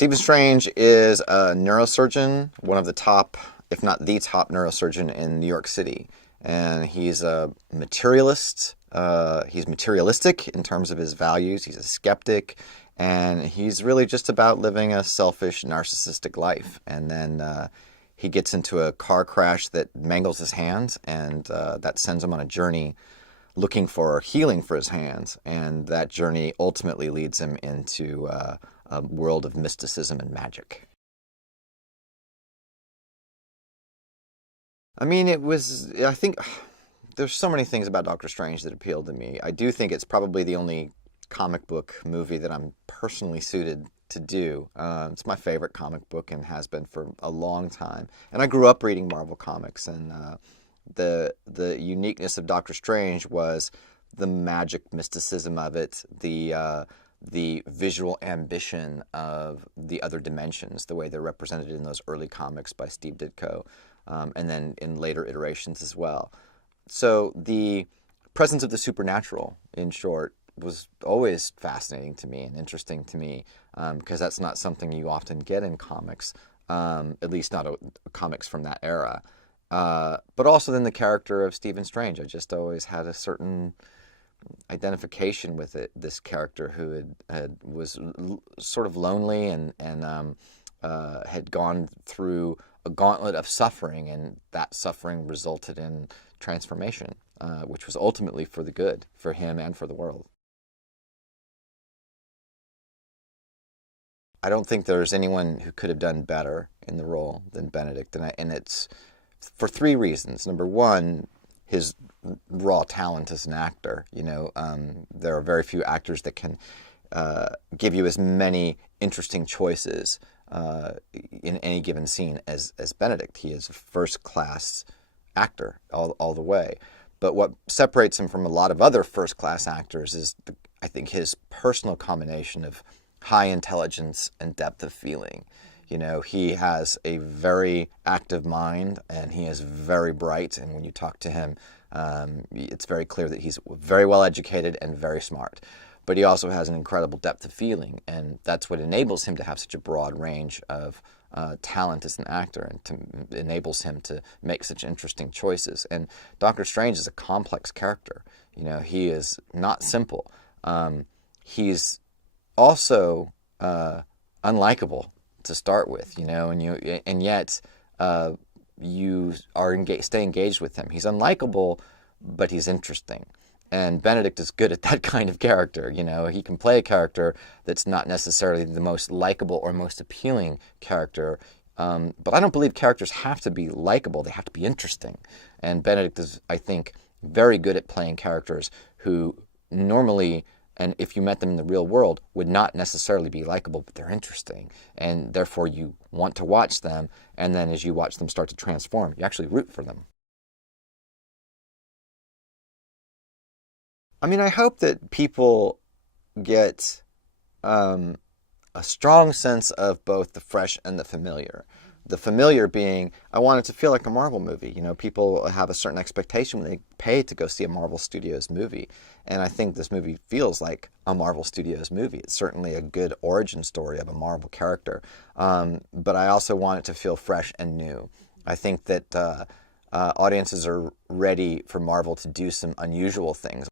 Stephen Strange is a neurosurgeon, one of the top, if not the top neurosurgeon in New York City. And he's a materialist. He's materialistic in terms of his values. He's a skeptic. And he's really just about living a selfish, narcissistic life. And then he gets into a car crash that mangles his hands, and that sends him on a journey looking for healing for his hands. And that journey ultimately leads him into a world of mysticism and magic. I mean, I think there's so many things about Doctor Strange that appealed to me. I do think it's probably the only comic book movie that I'm personally suited to do. It's my favorite comic book and has been for a long time. And I grew up reading Marvel comics, and the uniqueness of Doctor Strange was the magic mysticism of it, the visual ambition of the other dimensions, the way they're represented in those early comics by Steve Ditko, and then in later iterations as well. So the presence of the supernatural, in short, was always fascinating to me and interesting to me, because that's not something you often get in comics, at least not comics from that era. But also then the character of Stephen Strange. I just always had a certain identification with it. This character who was sort of lonely and had gone through a gauntlet of suffering, and that suffering resulted in transformation, which was ultimately for the good, for him and for the world. I don't think there's anyone who could have done better in the role than Benedict, and it's for three reasons. Number one, his raw talent as an actor. There are very few actors that can give you as many interesting choices in any given scene as Benedict. He is a first-class actor all the way. But what separates him from a lot of other first-class actors is, I think, his personal combination of high intelligence and depth of feeling. He has a very active mind, and he is very bright. And when you talk to him, it's very clear that he's very well educated and very smart. But he also has an incredible depth of feeling, and that's what enables him to have such a broad range of talent as an actor, and enables him to make such interesting choices. And Doctor Strange is a complex character. He is not simple. He's also unlikable to start with, and yet you stay engaged with him. He's unlikable, but he's interesting. And Benedict is good at that kind of character. He can play a character that's not necessarily the most likable or most appealing character. But I don't believe characters have to be likable. They have to be interesting. And Benedict is, I think, very good at playing characters who normally, and if you met them in the real world, would not necessarily be likable, but they're interesting. And therefore you want to watch them. And then as you watch them start to transform, you actually root for them. I mean, I hope that people get a strong sense of both the fresh and the familiar. The familiar being, I want it to feel like a Marvel movie. People have a certain expectation when they pay to go see a Marvel Studios movie. And I think this movie feels like a Marvel Studios movie. It's certainly a good origin story of a Marvel character. But I also want it to feel fresh and new. I think that audiences are ready for Marvel to do some unusual things.